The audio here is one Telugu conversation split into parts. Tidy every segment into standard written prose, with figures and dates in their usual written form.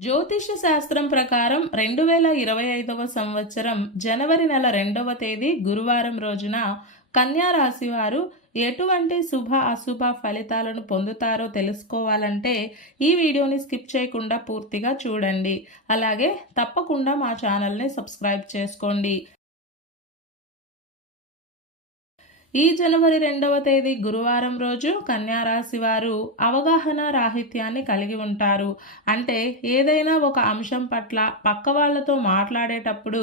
జ్యోతిష శాస్త్రం ప్రకారం 2025వ సంవత్సరం జనవరి నెల 2వ తేదీ గురువారం రోజున కన్యా రాశి వారు ఎటువంటి శుభ అశుభ ఫలితాలను పొందుతారో తెలుసుకోవాలంటే ఈ వీడియోని స్కిప్ చేయకుండా పూర్తిగా చూడండి. అలాగే తప్పకుండా మా ఛానల్ని సబ్స్క్రైబ్ చేసుకోండి. ఈ జనవరి 2వ తేదీ గురువారం రోజు కన్యా రాశి వారు అవగాహన రాహిత్యాన్ని కలిగి ఉంటారు. అంటే ఏదైనా ఒక అంశం పట్ల పక్క వాళ్ళతో మాట్లాడేటప్పుడు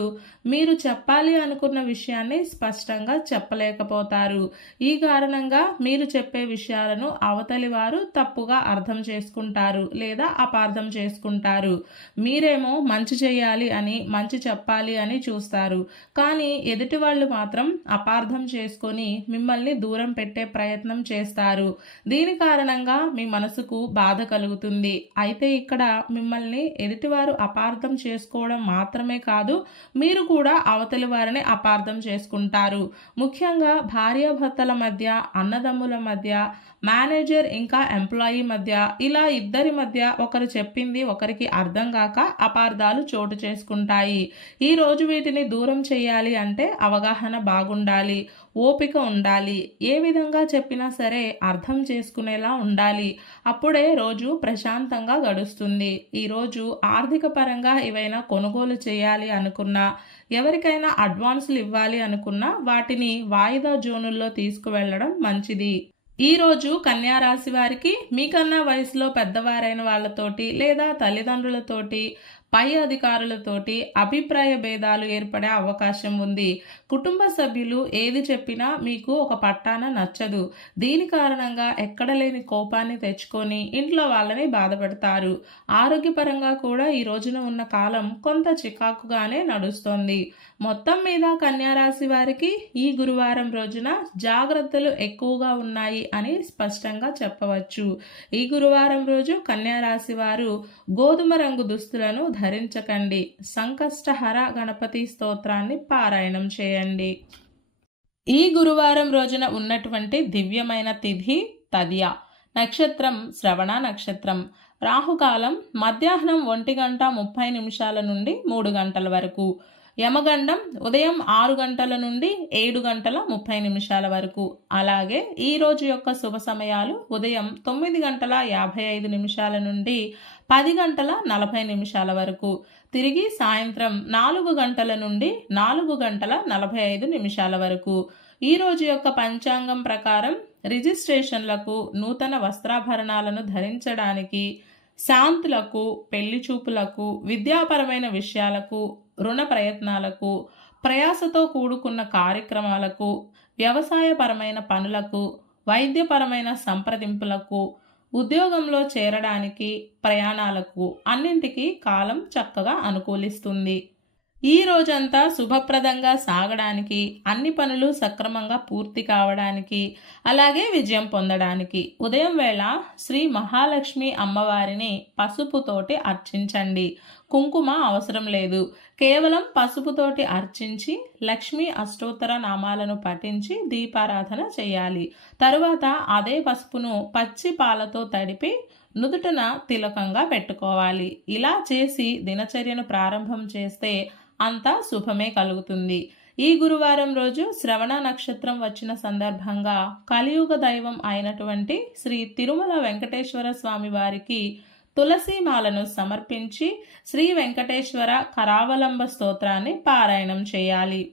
మీరు చెప్పాలి అనుకున్న విషయాన్ని స్పష్టంగా చెప్పలేకపోతారు. ఈ కారణంగా మీరు చెప్పే విషయాలను అవతలి వారు తప్పుగా అర్థం చేసుకుంటారు లేదా అపార్థం చేసుకుంటారు. మీరేమో మంచి చేయాలి అని మంచి చెప్పాలి అని చూస్తారు, కానీ ఎదుటి వాళ్ళు మాత్రం అపార్థం చేసుకొని మిమ్మల్ని దూరం పెట్టే ప్రయత్నం చేస్తారు. దీని కారణంగా మీ మనసుకు బాధ కలుగుతుంది. అయితే ఇక్కడ మిమ్మల్ని ఎదుటివారు అపార్థం చేసుకోవడం మాత్రమే కాదు, మీరు కూడా అవతలి వారిని అపార్థం చేసుకుంటారు. ముఖ్యంగా భార్యాభర్తల మధ్య, అన్నదమ్ముల మధ్య, మేనేజర్ ఇంకా ఎంప్లాయీ మధ్య, ఇలా ఇద్దరి మధ్య ఒకరు చెప్పింది ఒకరికి అర్థం కాక అపార్థాలు చోటు చేసుకుంటాయి. ఈరోజు వీటిని దూరం చేయాలి అంటే అవగాహన బాగుండాలి, ఓపిక ఉండాలి. ఏ విధంగా చెప్పినా సరే అర్థం చేసుకునేలా ఉండాలి. అప్పుడే రోజు ప్రశాంతంగా గడుస్తుంది. ఈరోజు ఆర్థిక పరంగా ఏవైనా కొనుగోలు చేయాలి అనుకున్నా, ఎవరికైనా అడ్వాన్సులు ఇవ్వాలి అనుకున్నా వాటిని వాయిదా జోనుల్లో తీసుకువెళ్ళడం మంచిది. ఈరోజు కన్యా రాశి వారికి మీకన్నా వయసులో పెద్దవారైన వాళ్ళతోటి లేదా తల్లిదండ్రులతోటి, పై అధికారులతోటి అభిప్రాయ భేదాలు ఏర్పడే అవకాశం ఉంది. కుటుంబ సభ్యులు ఏది చెప్పినా మీకు ఒక పట్టాన నచ్చదు. దీని కారణంగా ఎక్కడ లేని కోపాన్ని తెచ్చుకొని ఇంట్లో వాళ్ళని బాధపెడతారు. ఆరోగ్యపరంగా కూడా ఈ రోజున ఉన్న కాలం కొంత చికాకుగానే నడుస్తోంది. మొత్తం మీద కన్యా రాశి వారికి ఈ గురువారం రోజున జాగ్రత్తలు ఎక్కువగా ఉన్నాయి అని స్పష్టంగా చెప్పవచ్చు. ఈ గురువారం రోజు కన్యా రాశి వారు గోధుమ రంగు దుస్తులను ధరించకండి. సంకష్టహర గణపతి స్తోత్రాన్ని పారాయణం చేయండి. ఈ గురువారం రోజున ఉన్నటువంటి దివ్యమైన తిథి తదియ, నక్షత్రం శ్రవణ నక్షత్రం, రాహుకాలం మధ్యాహ్నం 1:30 నుండి 3 గంటల వరకు, యమగండం ఉదయం 6 గంటల నుండి 7:30 వరకు. అలాగే ఈ రోజు యొక్క శుభ సమయాలు ఉదయం 9:55 నుండి 10:40 వరకు, తిరిగి సాయంత్రం 4 గంటల నుండి 4:45 వరకు. ఈ రోజు యొక్క పంచాంగం ప్రకారం రిజిస్ట్రేషన్లకు, నూతన వస్త్రాభరణాలను ధరించడానికి, శాంతులకు, పెళ్లి చూపులకు, విద్యాపరమైన విషయాలకు, రుణ ప్రయత్నాలకు, ప్రయాసతో కూడుకున్న కార్యక్రమాలకు, వ్యవసాయపరమైన పనులకు, వైద్యపరమైన సంప్రదింపులకు, ఉద్యోగంలో చేరడానికి, ప్రయాణాలకు అన్నింటికీ కాలం చక్కగా అనుకూలిస్తుంది. ఈ రోజంతా శుభప్రదంగా సాగడానికి, అన్ని పనులు సక్రమంగా పూర్తి కావడానికి, అలాగే విజయం పొందడానికి ఉదయం వేళ శ్రీ మహాలక్ష్మి అమ్మవారిని పసుపుతోటి అర్చించండి. కుంకుమ అవసరం లేదు. కేవలం పసుపుతోటి అర్చించి లక్ష్మీ అష్టోత్తర నామాలను పఠించి దీపారాధన చేయాలి. తరువాత అదే పసుపును పచ్చి పాలతో తడిపి నుదుటన తిలకంగా పెట్టుకోవాలి. ఇలా చేసి దినచర్యను ప్రారంభం చేస్తే అంతా శుభమే కలుగుతుంది. ఈ గురువారం రోజు శ్రవణ నక్షత్రం వచ్చిన సందర్భంగా కలియుగ దైవం అయినటువంటి శ్రీ తిరుమల వెంకటేశ్వర స్వామి వారికి తులసీమాలను సమర్పించి శ్రీ వెంకటేశ్వర కరావలంబ స్తోత్రాన్ని పారాయణం చేయాలి.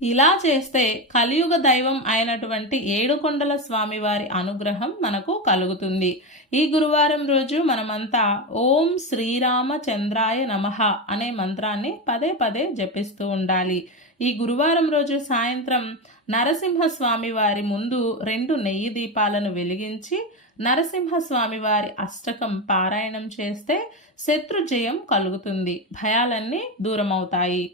ఇలా చేస్తే కలియుగ దైవం అయినటువంటి ఏడుకొండల స్వామివారి అనుగ్రహం మనకు కలుగుతుంది. ఈ గురువారం రోజు మనమంతా ఓం శ్రీరామచంద్రాయ నమః అనే మంత్రాన్ని పదే పదే జపిస్తూ ఉండాలి. ఈ గురువారం రోజు సాయంత్రం నరసింహస్వామి వారి ముందు 2 నెయ్యి దీపాలను వెలిగించి నరసింహస్వామి వారి అష్టకం పారాయణం చేస్తే శత్రుజయం కలుగుతుంది, భయాలన్నీ దూరమవుతాయి.